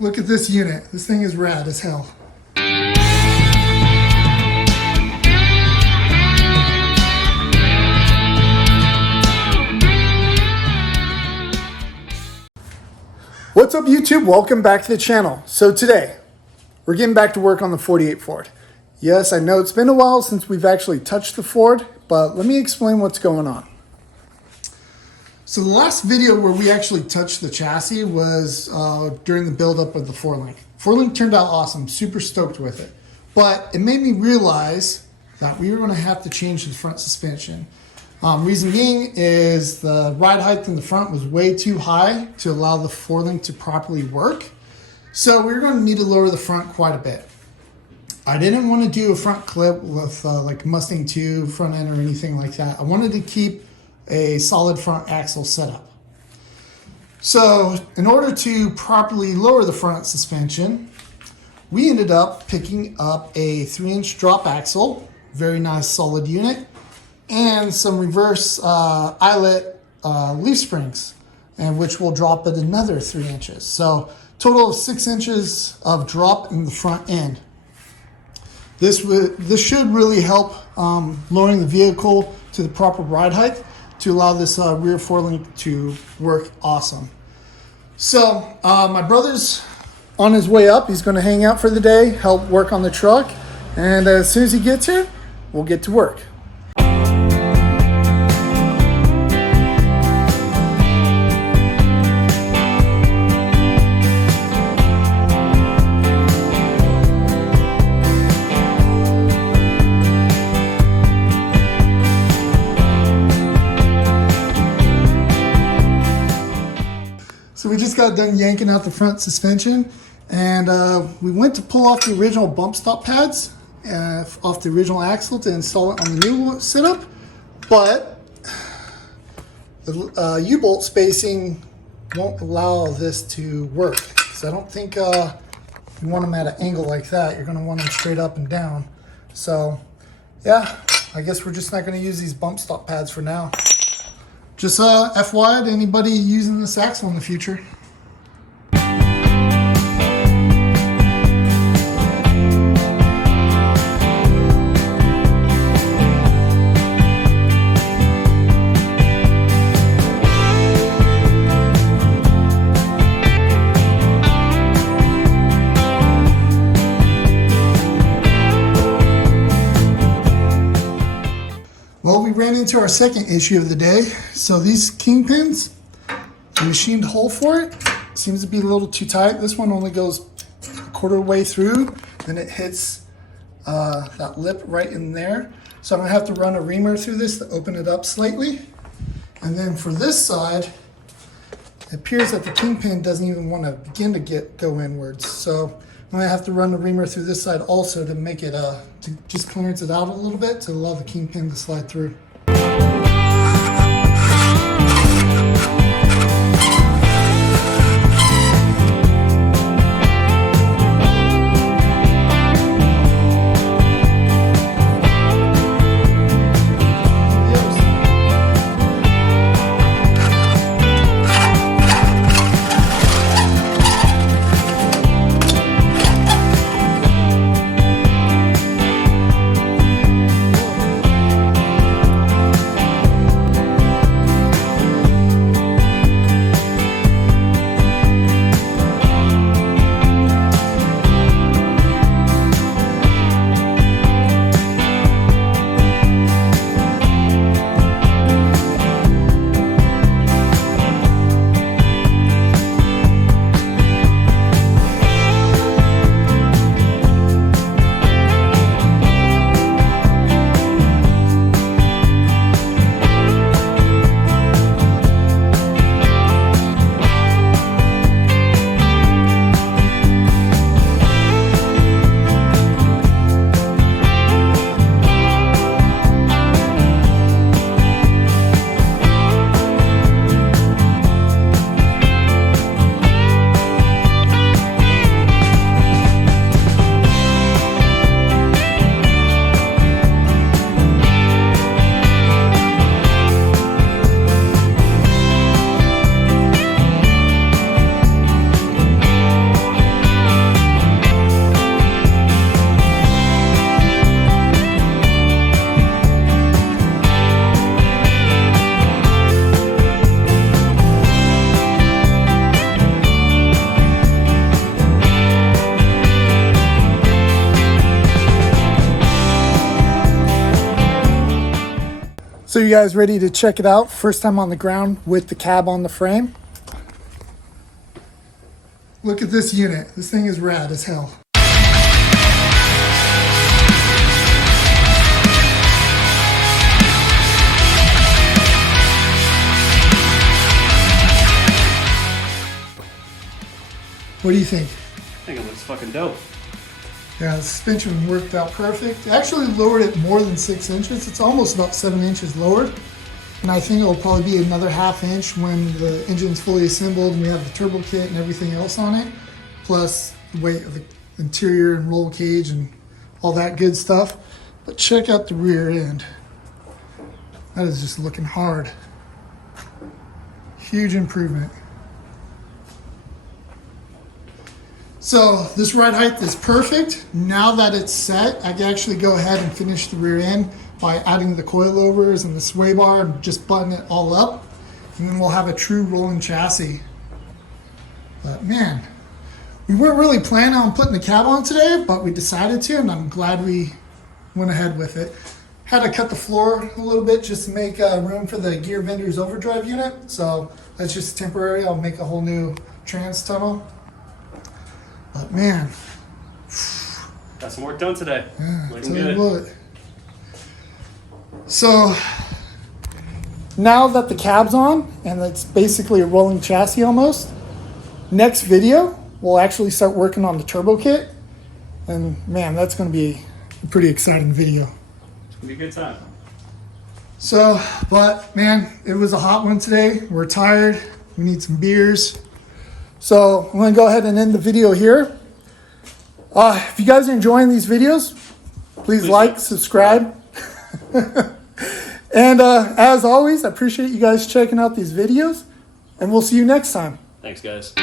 Look at this unit. This thing is rad as hell. What's up, YouTube? Welcome back to the channel. So today, we're getting back to work on the 48 Ford. Yes, I know it's been a while since we've actually touched the Ford, but let me explain what's going on. So the last video where we actually touched the chassis was during the buildup of the 4Link. 4Link turned out awesome, super stoked with it. But it made me realize that we were gonna have to change the front suspension. Reason being is the ride height in the front was way too high to allow the 4Link to properly work. So we were going to need to lower the front quite a bit. I didn't want to do a front clip with like Mustang 2 front end or anything like that. I wanted to keep a solid front axle setup. So in order to properly lower the front suspension, we ended up picking up a 3-inch drop axle, very nice solid unit, and some reverse eyelet leaf springs, and which will drop it another 3 inches. So total of 6 inches of drop in the front end. This should really help lowering the vehicle to the proper ride height to allow this rear 4Link to work awesome. So my brother's on his way up. He's going to hang out for the day, help work on the truck, and as soon as he gets here, we'll get to work. So we just got done yanking out the front suspension, and we went to pull off the original bump stop pads off the original axle to install it on the new setup, but the U-bolt spacing won't allow this to work. So I don't think you want them at an angle like that. You're going to want them straight up and down. So yeah, I guess we're just not going to use these bump stop pads for now. Just FYI to anybody using this axle in the future. Well, we ran into our second issue of the day. So these Kingpins, the machined hole for it seems to be a little too tight. This one only goes a quarter way through, then it hits that lip right in there. So I'm gonna have to run a reamer through this to open it up slightly. And then for this side, it appears that the Kingpin doesn't even want to begin to go inwards. So I'm gonna have to run the reamer through this side also to make it to just clearance it out a little bit to allow the Kingpin to slide through. So you guys ready to check it out? First time on the ground with the cab on the frame. Look at this unit. This thing is rad as hell. What do you think? I think it looks fucking dope. Yeah, the suspension worked out perfect. It actually lowered it more than 6 inches. It's almost about 7 inches lowered. And I think it'll probably be another ½ inch when the engine's fully assembled and we have the turbo kit and everything else on it. Plus the weight of the interior and roll cage and all that good stuff. But check out the rear end. That is just looking hard. Huge improvement. So this ride height is perfect. Now that it's set, I can actually go ahead and finish the rear end by adding the coilovers and the sway bar and just button it all up. And then we'll have a true rolling chassis. But man, we weren't really planning on putting the cab on today, but we decided to, and I'm glad we went ahead with it. Had to cut the floor a little bit just to make room for the gear vendor's overdrive unit. So that's just temporary. I'll make a whole new trans tunnel. But man, got some work done today. Yeah, Looking tell you good. what. So now that the cab's on and it's basically a rolling chassis almost, next video we'll actually start working on the turbo kit, and man, that's going to be a pretty exciting video. It's gonna be a good time. So, but man, it was a hot one today. We're tired. We need some beers. So I'm going to go ahead and end the video here. If you guys are enjoying these videos, please like, subscribe. And as always, I appreciate you guys checking out these videos, and we'll see you next time. Thanks, guys.